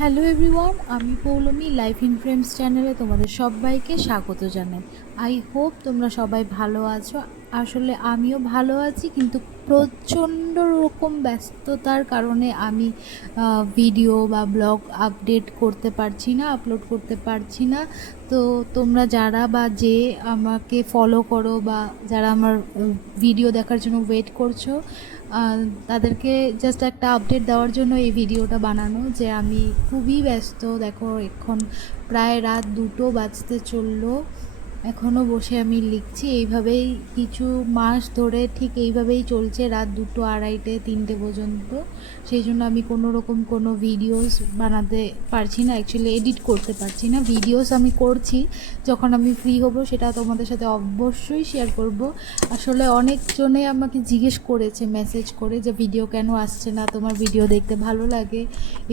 Hello everyone, আমি Poulami life in frames চ্যানেলে তোমাদের সবাইকে স্বাগত জানাই। আই হোপ তোমরা সবাই ভালো আছো। আসলে আমিও ভালো আছি, কিন্তু প্রচণ্ড রকম ব্যস্ততার কারণে আমি ভিডিও বা ব্লগ আপডেট করতে পারছি না, আপলোড করতে পারছি না। তো তোমরা যারা বা যে আমাকে ফলো করো বা যারা আমার ভিডিও দেখার জন্য ওয়েট করছো, তাদেরকে জাস্ট একটা আপডেট দেওয়ার জন্য এই ভিডিওটা বানানো যে আমি খুবই ব্যস্ত। দেখো এখন প্রায় রাত 2টো বাজতে চললো, এখনও বসে আমি লিখছি। এইভাবেই কিছু মাস ধরে ঠিক এইভাবেই চলছে, রাত 2টো, 2:30, 3টে পর্যন্ত। সেই জন্য আমি কোনো রকম কোনো ভিডিওস বানাতে পারছি না, অ্যাকচুয়ালি এডিট করতে পারছি না। ভিডিওস আমি করছি, যখন আমি ফ্রি হব সেটা তোমাদের সাথে অবশ্যই শেয়ার করব। আসলে অনেকজনে আমাকে জিজ্ঞেস করেছে মেসেজ করে যে ভিডিও কেন আসছে না, তোমার ভিডিও দেখতে ভালো লাগে।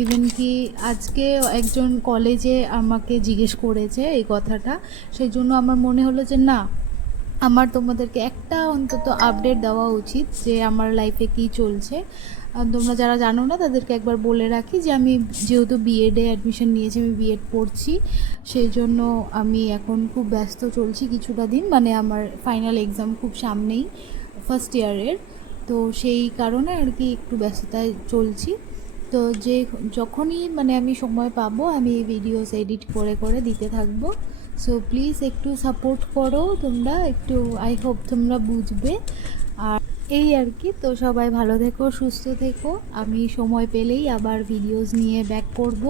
ইভেন কি আজকে একজন কলেজে আমাকে জিজ্ঞেস করেছে এই কথাটা। সেই জন্য আমার মনে হলো যে না, আমার তোমাদেরকে একটা অন্তত আপডেট দেওয়া উচিত যে আমার লাইফে কী চলছে। তোমরা যারা জানো না তাদেরকে একবার বলে রাখি যে আমি যেহেতু বিএডে অ্যাডমিশন নিয়েছি, আমি বিএড পড়ছি, সেই জন্য আমি এখন খুব ব্যস্ত চলছি কিছুটা দিন। মানে আমার ফাইনাল এক্সাম খুব সামনেই, ফার্স্ট ইয়ারের। তো সেই কারণে আর কি একটু ব্যস্ততায় চলছি। তো যখনই মানে আমি সময় পাবো আমি এই ভিডিওস এডিট করে করে দিতে থাকবো। সো প্লিজ একটু সাপোর্ট করো তোমরা, একটু আই হোপ তোমরা বুঝবে। আর এই আর কি। তো সবাই ভালো থেকো, সুস্থ থেকো। আমি সময় পেলেই আবার ভিডিওস নিয়ে ব্যাক করব।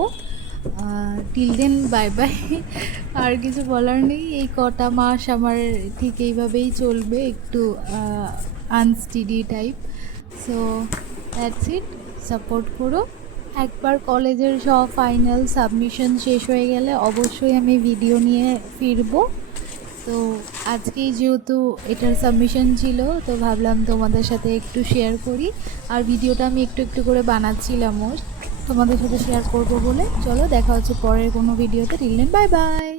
Till then bye bye. আর কিছু বলার নেই। এই কটা মাস আমার ঠিক এইভাবেই চলবে, একটু unsteady type. So that's it, support করো। একবার কলেজের সব ফাইনাল সাবমিশন শেষ হয়ে গেলে অবশ্যই আমি ভিডিও নিয়ে ফিরবো। তো আজকেই যেহেতু এটার সাবমিশন ছিল, তো ভাবলাম তোমাদের সাথে একটু শেয়ার করি। আর ভিডিওটা আমি একটু একটু করে বানাচ্ছিলামও তোমাদের সাথে শেয়ার করব বলে। চলো দেখা হচ্ছে পরের কোনো ভিডিওতে। Till then bye by.